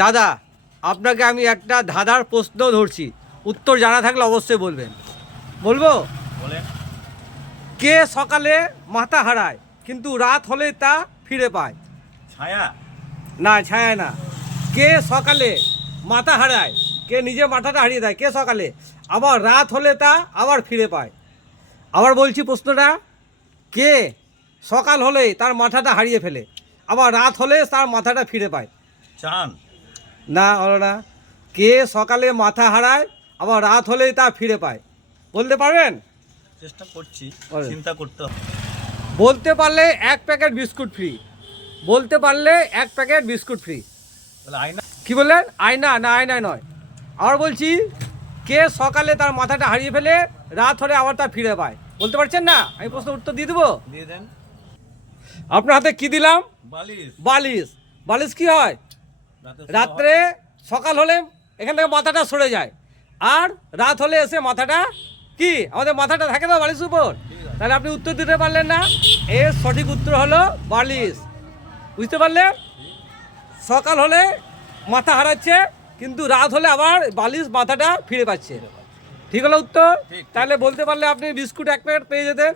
দাদা আপনাকে আমি একটা ধাঁধার প্রশ্ন ধরছি। উত্তর জানা থাকলে অবশ্যই বলবেন। বলব? কে সকালে মাথা হারায় কিন্তু রাত হলে তা ফিরে পায়? ছায়া। না ছায়া না। কে সকালে মাথা হারায় কে নিজে মাথাটা হারিয়ে দেয় কে সকালে? আবার রাত হলে তা আবার ফিরে পায়। আবার বলছি প্রশ্নটা কে সকাল হলে তার মাথাটা হারিয়ে ফেলে আবার রাত হলে তার মাথাটা ফিরে পায়? চান না হলো না। কে সকালে মাথা হারায় আবার রাত হলেই তা ফিরে পায়। বলতে পারবেন? চেষ্টা করছি চিন্তা করতে বলতে পারলে এক প্যাকেট বিস্কুট ফ্রি। বলতে পারলে এক প্যাকেট বিস্কুট ফ্রি। আয়না কি বললেন? আয়না না আয়নায় নয়। আবার বলছি কে সকালে তার মাথাটা হারিয়ে ফেলে রাত হলে আবার তা ফিরে পায়। বলতে পারছেন না? আমি প্রশ্ন উত্তর দিয়ে দেবো? দিয়ে দেন। আপনার হাতে কি দিলাম? বালিশ। বালিশ। বালিশ কি হয়? রাত্রে সকাল হলে এখান থেকে মাথাটা সরে যায়। আর রাত হলে এসে মাথাটা কি? আমাদের মাথাটা থাকে তো বালিশ উপর? তাহলে আপনি উত্তর দিতে পারলেন না। এর সঠিক উত্তর হলো বালিশ। বুঝতে পারলেন সকাল হলে মাথা হারাচ্ছে কিন্তু রাত হলে আবার বালিশ মাথাটা ফিরে পাচ্ছে। ঠিক হলো উত্তর? তাহলে বলতে পারলে আপনি বিস্কুট এক প্যাকেট পেয়ে যেতেন।